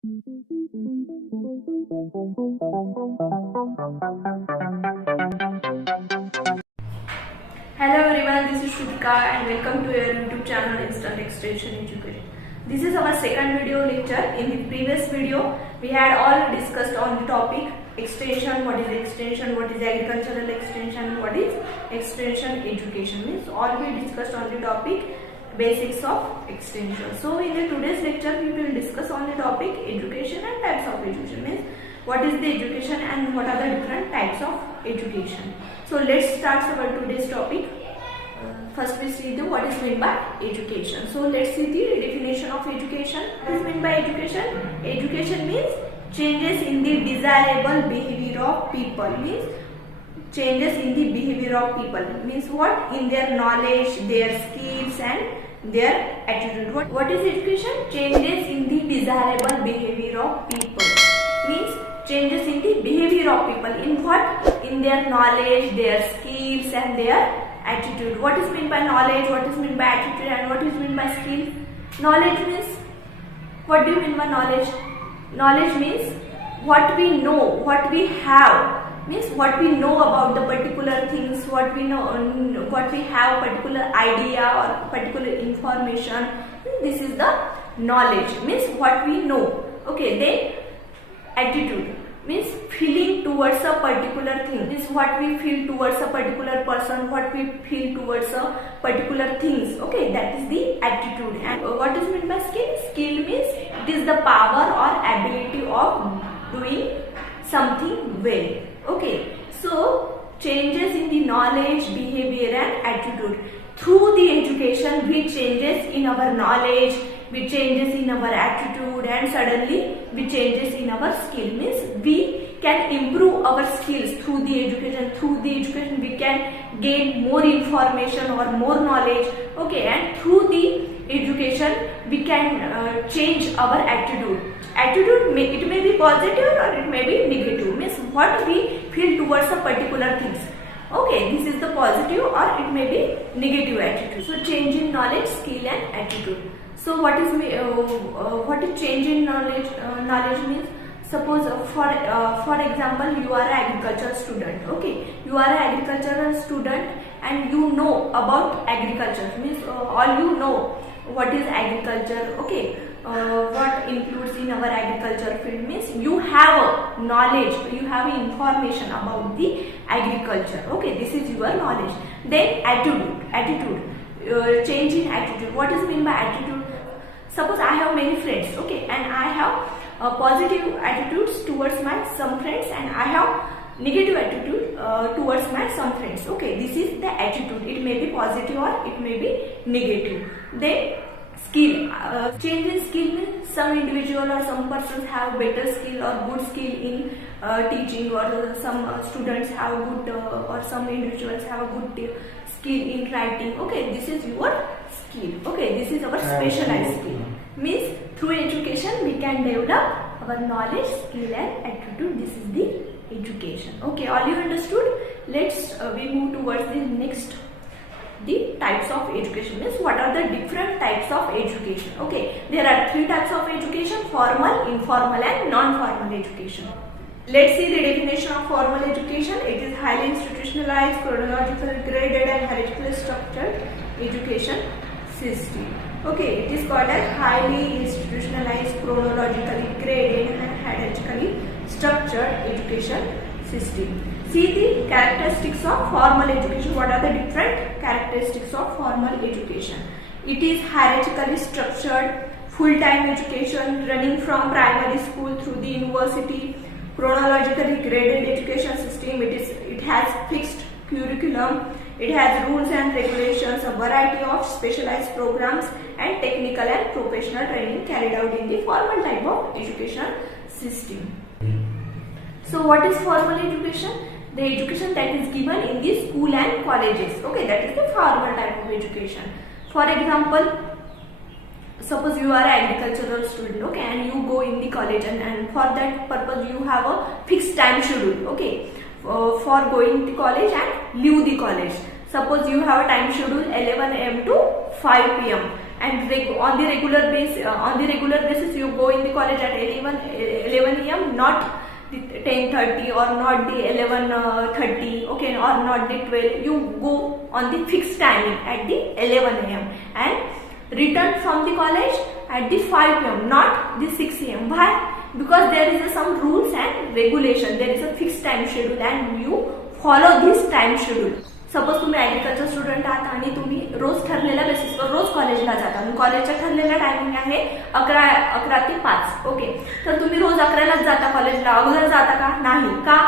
Hello everyone, this is Shubhika and welcome to your YouTube channel Instant Extension Education. This is our second video lecture. In the previous video, we had all discussed on the topic extension, what is extension, what is agricultural extension, what is extension education. Means all we discussed on the topic basics of extension. So in the today's lecture, we will discuss on the topic education and types of education. Means what is the education and what are the different types of education. So let's start our today's topic. First we see the what is meant by education. So let's see the definition of education. What is meant by education? Education means changes in the desirable behavior of people. Means changes in the behavior of people. Means what? In their knowledge, their skills and their attitude. What is education? Changes in the desirable behavior of people. Means changes in the behavior of people. In what? In their knowledge, their skills and their attitude. What is meant by knowledge? What is meant by attitude? And what is meant by skill? Knowledge means, what do you mean by knowledge? Knowledge means what we know, what we have. Means what we know about the particular things, what we know, what we have particular idea or particular information. This is the knowledge. Means what we know. Okay, then attitude means feeling towards a particular thing. Means what we feel towards a particular person, what we feel towards a particular things. Okay, that is the attitude. And what is meant by skill? Skill means it is the power or ability of doing something well. Okay, so changes in the knowledge, behavior and attitude. Through the education, we changes in our knowledge, we changes in our attitude, and suddenly we changes in our skill. Means we can improve our skills through the education. Through the education, we can gain more information or more knowledge. Okay, and through the education, we can change our attitude. Attitude it may be positive or it may be negative. Means what we feel towards a particular things. Okay, this is the positive or it may be negative attitude. So change in knowledge, skill and attitude. So what is change in knowledge? Knowledge means, suppose for example, you are an agricultural student. Okay, you are an agricultural student and you know about agriculture. Means all you know what is agriculture. Okay, what includes in our agriculture field. Means you have knowledge, you have information about the agriculture. Okay, this is your knowledge. Then attitude, change in attitude. What is mean by attitude? Suppose I have many friends. Okay, and I have positive attitudes towards my some friends and I have negative attitude towards my some friends. Okay, this is the attitude. It may be positive or it may be negative. Then skill, change in skill means some individual or some persons have better skill or good skill in teaching, or some students have good or some individuals have a good skill in writing. Okay, this is your skill. Okay, this is our specialized skill. Means through education we can develop our knowledge, skill and attitude. This is the education. Okay, all you understood? Let's we move towards the next. The types of education. Means what are the different types of education. Okay, there are three types of education: formal, informal and non-formal education. Let's see the definition of formal education. It is highly institutionalized, chronologically graded and hierarchically structured education system. Okay, it is called as highly institutionalized, chronologically graded and hierarchically structured education system. See the characteristics of formal education. What are the different characteristics of formal education? It is hierarchically structured, full-time education running from primary school through the university, chronologically graded education system. It has fixed curriculum, it has rules and regulations, a variety of specialized programs and technical and professional training carried out in the formal type of education system. So what is formal education? The education that is given in the school and colleges. Okay, that is the formal type of education. For example, suppose you are an agricultural student, okay, and you go in the college and for that purpose you have a fixed time schedule. Okay, for going to college and leave the college. Suppose you have a time schedule 11 am to 5 pm and on the regular basis you go in the college at 11 a.m., not the 10:30 or not the 11:30, okay, or not the 12. You go on the fixed timing at the 11 a.m. and return from the college at the 5 p.m., not the 6 a.m. Why? Because there is some rules and regulation. There is a fixed time schedule and you follow this time schedule. Suppose तुम्ही agriculture student आहात आणि तुम्ही रोज ठरलेल्या बेसिसवर रोज कॉलेजला जाता. कॉलेजचा ठरलेला टायमिंग आहे 11 ते 5. ओके, तर तुम्ही रोज 11लाच जाता कॉलेजला. अगोदर जाता का? नाही. का?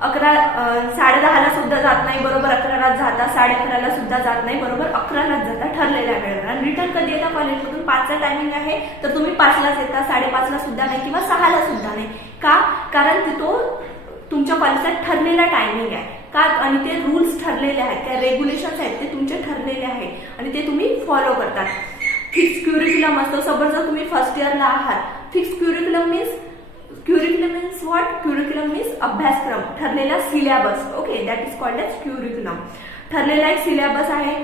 10:30ला सुद्धा जात नाही, बरोबर 11लाच जाता. 11:30ला सुद्धा जात नाही, बरोबर 11लाच जाता ठरलेल्या वेळेवर. आणि रिटर्न कधी येता कॉलेजमधून? 5चा टायमिंग आहे तर तुम्ही 5लाच येता, 5:30ला सुद्धा नाही किंवा 6ला सुद्धा नाही. का? कारण तो तुमच्या कॉलेजचा ठरलेला टायमिंग आहे का, आणि ते रूल्स ठरलेले आहेत, त्या रेग्युलेशन्स आहेत ते तुमचे ठरलेले आहेत आणि ते तुम्ही फॉलो करतात. फिक्स क्युरिक्युलम असतो. सपोज जर तुम्ही फर्स्ट इयरला आहात, fix curriculum means what? Curriculum means अभ्यासक्रम, ठरलेला syllabus. Okay, that is called as curriculum. ठरलेला एक सिलेबस आहे.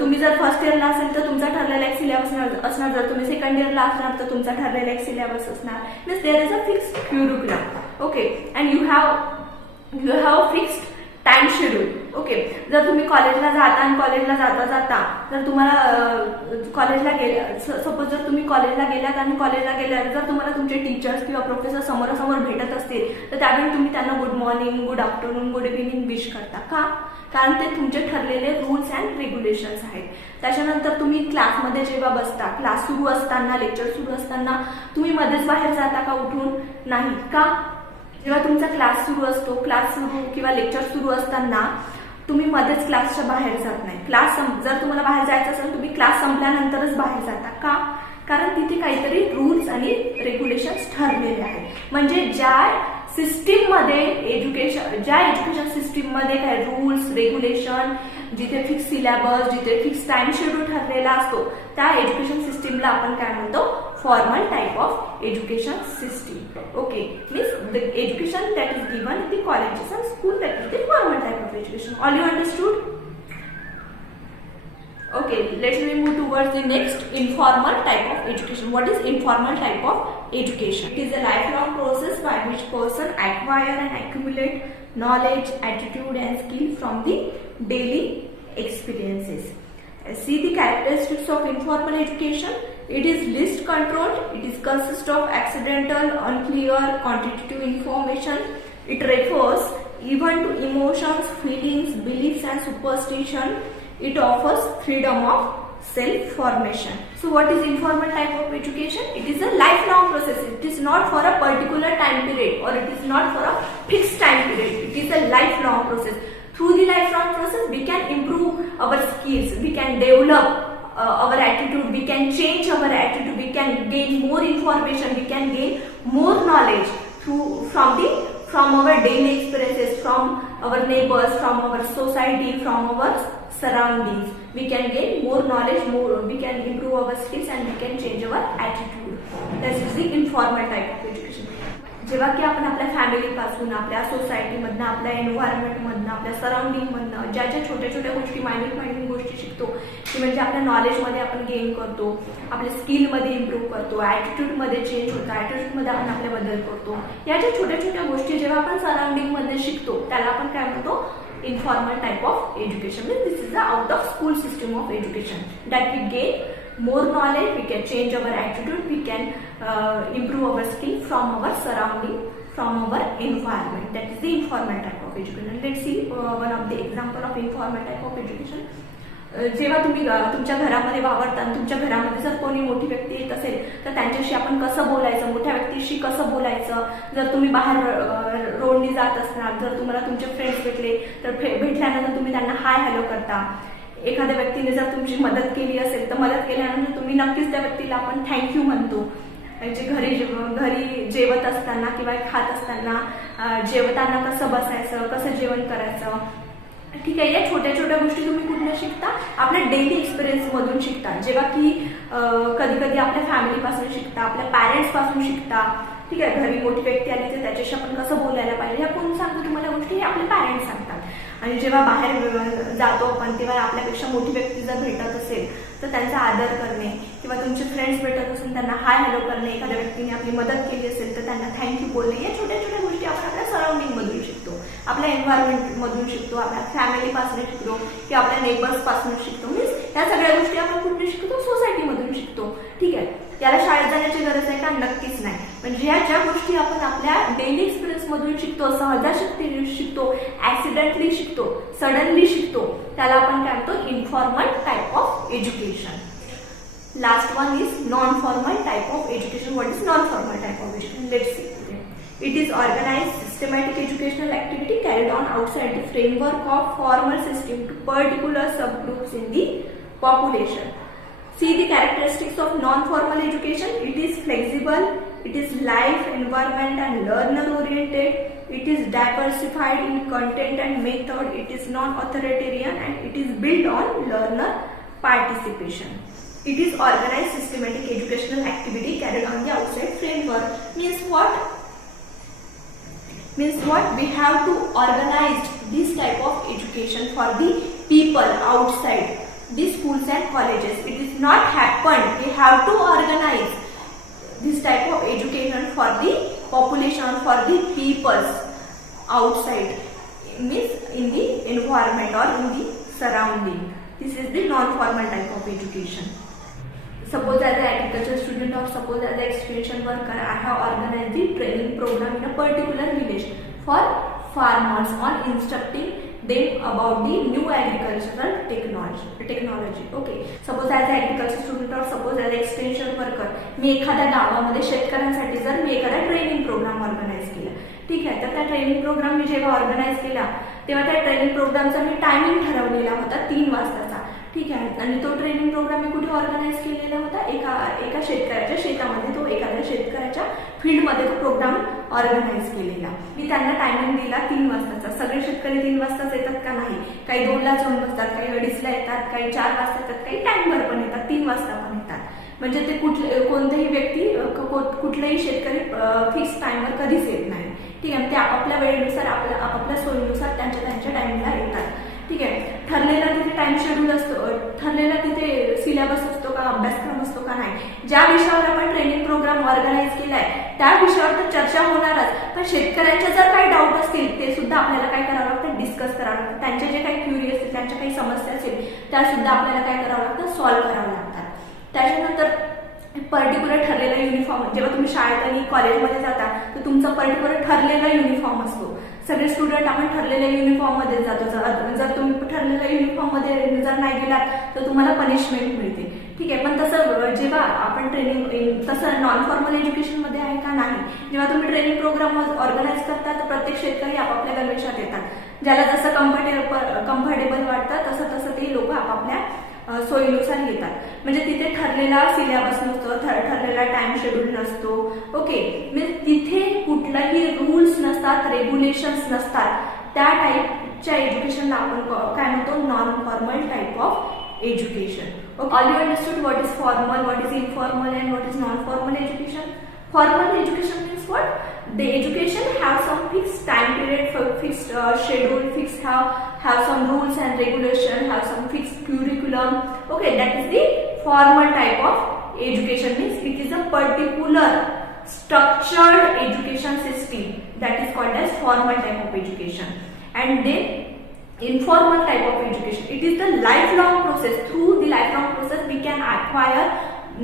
तुम्ही जर फर्स्ट इयरला असेल तर तुमचा ठरलेला एक सिलेबस असणार, जर तुम्ही सेकंड इयरला असणार तर तुमचा ठरलेला एक सिलेबस असणार. Means there is a fix curriculum. Okay, and you have fixed time schedule. Okay, जर तुम्ही कॉलेजला जाता आणि कॉलेजला जाता जर तुम्हाला कॉलेजला सपोज जर तुम्ही कॉलेजला गेलात आणि कॉलेजला गेल्यावर जर तुम्हाला तुमचे टीचर्स किंवा प्रोफेसर समोरासमोर भेटत असतील तर त्यावेळी तुम्ही त्यांना good morning, good afternoon, good evening wish करता. का? कारण ते तुमचे ठरलेले रूल्स अँड रेग्युलेशन्स आहेत. त्याच्यानंतर तुम्ही क्लासमध्ये जेव्हा बसता, क्लास सुरू असताना, लेक्चर सुरू असताना तुम्ही मध्येच बाहेर जाता का उठून? नाही. का? जेव्हा तुमचा क्लास सुरू असतो, क्लास सुरू किंवा लेक्चर सुरू असताना तुम्ही मध्येच क्लासच्या बाहेर जात नाही. क्लास जर तुम्हाला बाहेर जायचं असेल तुम्ही क्लास संपल्यानंतरच बाहेर जाता. का? कारण तिथे काहीतरी रूल्स आणि रेग्युलेशन्स ठरलेले आहेत. म्हणजे ज्या एज्युकेशन सिस्टीम मध्ये काय रूल्स, रेग्युलेशन, जिथे फिक्स सिलेबस, जिथे फिक्स टाइम शेड्यूल ठरलेला असतो त्या एज्युकेशन सिस्टीमला आपण काय म्हणतो? Formal type of education system. Okay, means the education that is given in the colleges and school, that is the formal type of education. All you understood? Okay, let's move towards the next, informal type of education. What is informal type of education? It is a lifelong process by which person acquire and accumulate knowledge, attitude and skill from the daily experiences. See the characteristics of informal education. It is least controlled. It is consist of accidental, unclear, quantitative information. It refers even to emotions, feelings, beliefs and superstition. It offers freedom of self-formation. So what is informal type of education? It is a lifelong process. It is not for a particular time period or it is not for a fixed time period. It is a lifelong process. Through the lifelong process, we can improve our skills, we can develop our attitude, we can change our attitude, we can gain more information, we can gain more knowledge from our daily experiences, from our neighbors, from our society, from our surroundings. We can gain more knowledge, we can improve our skills and we can change our attitude. That is the informal type of education. जेव्हा की आपण आपल्या फॅमिलीपासून, आपल्या सोसायटीमधनं, आपल्या एन्व्हायरमेंटमधनं, आपल्या सराउंडिंगमधनं ज्या छोट्या छोट्या गोष्टी, मायन्यूट गोष्टी शिकतो की म्हणजे आपल्या नॉलेजमध्ये आपण गेन करतो, आपल्या स्किलमध्ये इम्प्रूव्ह करतो, ॲटिट्यूडमध्ये चेंज होतो, ॲटिट्यूडमध्ये आपण आपले बदल करतो. या ज्या छोट्या छोट्या गोष्टी जेव्हा आपण सराउंडिंगमध्ये शिकतो त्याला आपण काय म्हणतो? informal type of education. This is the out of school system of education that we gain more knowledge, we can change our attitude, we can improve our skill from our surrounding, from our environment. That is the informal type of education. Let's see one of the example of informal type of education. जेव्हा तुम्ही तुमच्या घरामध्ये वावरता, तुमच्या घरामध्ये जर कोणी मोठी व्यक्ती येत असेल तर त्यांच्याशी आपण कसं बोलायचं, मोठ्या व्यक्तीशी कसं बोलायचं. जर तुम्ही बाहेर रोडनी जात असणार, जर तुम्हाला तुमचे फ्रेंड्स भेटले तर भेटल्यानंतर तुम्ही त्यांना हाय हॅलो करता. एखाद्या व्यक्तीने जर तुमची मदत केली असेल तर मदत केल्यानंतर तुम्ही नक्कीच त्या व्यक्तीला आपण थँक्यू म्हणतो. म्हणजे घरी जेवत असताना किंवा खात असताना जेवताना कसं बसायचं, कसं जेवण करायचं. ठीक आहे, या छोट्या छोट्या गोष्टी तुम्ही कुठून शिकता? आपल्या डेली एक्सपिरियन्स मधून शिकता. जेव्हा की कधी कधी आपल्या फॅमिलीपासून शिकता, आपल्या पॅरेंट्स पासून शिकता, ठीक आहे, घरी मोठी व्यक्ती आली तर त्याच्याशी आपण कसं बोलायला पाहिजे, ह्या कोण सांगतो तुम्हाला गोष्टी, हे आपले पॅरेंट्स सांगतात. आणि जेव्हा बाहेर जातो आपण तेव्हा आपल्यापेक्षा मोठी व्यक्ती जर भेटत असेल तर त्यांचा आदर करणे, किंवा तुमचे फ्रेंड्स भेटत असून त्यांना हाय हॅलो करणे, एखाद्या व्यक्तीने आपली मदत केली असेल तर त्यांना थँक्यू बोलणे, या छोट्या छोट्या गोष्टी आपण आपल्या सराउंडिंगमधून शिकतो, आपल्या एन्व्हायरमेंटमधून शिकतो, आपल्या फॅमिलीपासून शिकतो, की आपल्या नेबर्सपासून शिकतो. मीन्स या सगळ्या गोष्टी आपण कुठे शिकतो, सोसायटीमधून शिकतो. ठीक आहे, याला शाळेत जाण्याची गरज आहे का? नक्कीच नाही. म्हणजे ह्या ज्या गोष्टी आपण आपल्या डेली एक्सपिरियन्स मधून शिकतो, सहजाशक्ती शिकतो, ऍक्सिडेंटली शिकतो, सडनली शिकतो, त्याला आपण काय म्हणतो, informal type of education. Last one is non formal type of education. What is non formal type of education? Let's see. It is organized, systematic educational activity carried on outside the framework of formal system to particular subgroups in the population. See the characteristics of non-formal education. It is flexible, it is life, environment and learner oriented, it is diversified in content and method, it is non-authoritarian and it is built on learner participation. It is organized, systematic educational activity carried on the outside framework. Means what? We have to organize this type of education for the people outside the schools and colleges. It is not happened. We have to organize this type of education for the population, for the peoples outside, means in the environment or in the surrounding. This is the non-formal type of education. Suppose as an agriculture student or suppose as an extension worker, I have organized the training program in a particular village for farmers on instructing them about the new agricultural technology. Okay. Suppose as an agriculture student or suppose as an extension worker, मी एखाद्या गावामध्ये शेतकऱ्यांसाठी जर मी एखादा training programme organise केला, ठीक आहे, तर त्या ट्रेनिंग प्रोग्राम मी जेव्हा ऑर्गनाइज केला तेव्हा त्या ट्रेनिंग प्रोग्रामचा मी टायमिंग ठरवलेला होता 3 वाजताचा. ठीक आहे, आणि तो ट्रेनिंग प्रोग्राम मी कुठे ऑर्गनाइज केलेला होता, एका शेतकऱ्याच्या शेतामध्ये, तो एखाद्या शेतकऱ्याच्या फील्डमध्ये तो प्रोग्राम ऑर्गनाइज केलेला. मी त्यांना टायमिंग दिला 3 वाजताचा. सगळे शेतकरी 3 वाजताच येतात का? नाही. काही 2ला जाऊन बसतात, काही 2:30ला येतात, काही 4 वाजता येतात, काही टाइमवर पण येतात, 3 वाजता पण येतात. म्हणजे ते कोणतेही व्यक्ती, कुठलाही शेतकरी फिक्स टाइमवर कधीच येत नाही. ठीक आहे, ते आपापल्या वेळेनुसार, आपापल्या सोयीनुसार त्यांच्या टाइमला येतात. ठीक आहे, ठरलेला तिथे टाइम शेड्यूल असतो, ठरलेला तिथे सिलेबस असतो का, अभ्यासक्रम असतो का? नाही. ज्या विषयावर आपण ट्रेनिंग प्रोग्राम ऑर्गनाइज केलाय त्या विषयावर तर चर्चा होणारच, पण शेतकऱ्यांचे जर काही डाऊट असतील ते सुद्धा आपल्याला काय करावं लागतं, डिस्कस करावं लागतं. त्यांचे जे काही क्युरी असतील, त्यांच्या काही समस्या असतील त्या सुद्धा आपल्याला काय करावं लागतं, सॉल्व्ह करावं लागतात. त्याच्यानंतर पर्टिक्युलर ठरलेला युनिफॉर्म, जेव्हा तुम्ही शाळेत आणि कॉलेजमध्ये जाता तर तुमचा पर्टिक्युलर ठरलेला युनिफॉर्म असतो. सगळे स्टुडंट आपण ठरलेल्या युनिफॉर्म मध्ये जातो. जर तुम्ही ठरलेल्या युनिफॉर्म मध्ये जर नाही गेलात तर तुम्हाला पनिशमेंट मिळते. ठीक आहे, पण तसं जेव्हा आपण ट्रेनिंग, तसं नॉन फॉर्मल एज्युकेशन मध्ये आहे का? नाही. जेव्हा तुम्ही ट्रेनिंग प्रोग्राम ऑर्गनाइज करता तर प्रत्येक शेतकरी आपापल्या गणवेशात येतात. ज्याला जसं कम्फर्टेबल वाटतं तसं ते लोक आपापल्या सोयीनुसार येतात. म्हणजे तिथे ठरलेला सिलेबस नसतो, ठरलेला टाइम शेड्यूल नसतो. ओके, म्हणजे तिथे कुठलाही रूल्स नसतात, रेग्युलेशन्स नसतात. त्या टाईपच्या एज्युकेशनला आपण काय म्हणतो, non formal type of education. All you understood what is formal, what is informal and what is non formal education? Formal education means what? The education have some fixed time period, fixed schedule, have some rules and regulation, have some fixed curriculum. Okay, that is the formal type of education. Means it is a particular structured education system that is called as formal type of education. And then informal type of education, it is the lifelong process. Through the lifelong process we can acquire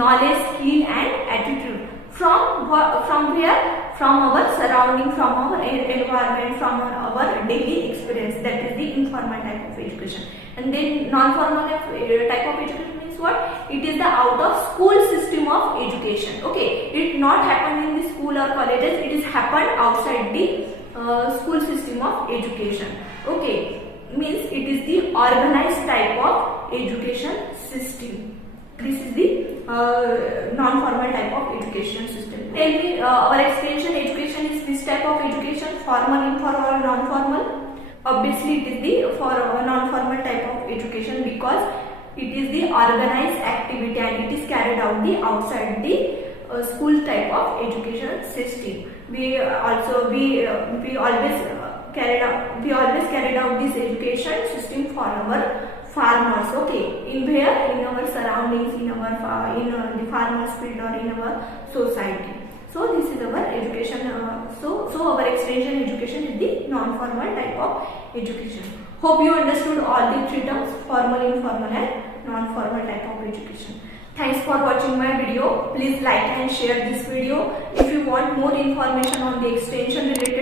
knowledge, skill and attitude. From where? From our surrounding, from our environment, from our daily experience. That is the informal type of education. And then non-formal type of education means what? It is the out of school system of education. Okay, it not happened in the school or colleges. It is happened outside the school system of education. Okay, means it is the organized type of education system. This is the non-formal type of education system. Tell me, our extension education is this type of education, formal, informal, or non-formal? Obviously, it is the non-formal type of education because it is the organized activity and it is carried out the outside the school type of education system. We always carried out this education system for our farmers. Okay, in our surroundings, in the farmers field or in our society. So this is our education. So our extension education is the non-formal type of education. Hope you understood all the three terms: formal, informal, and non-formal type of education. Thanks for watching my video. Please like and share this video. If you want more information on the extension related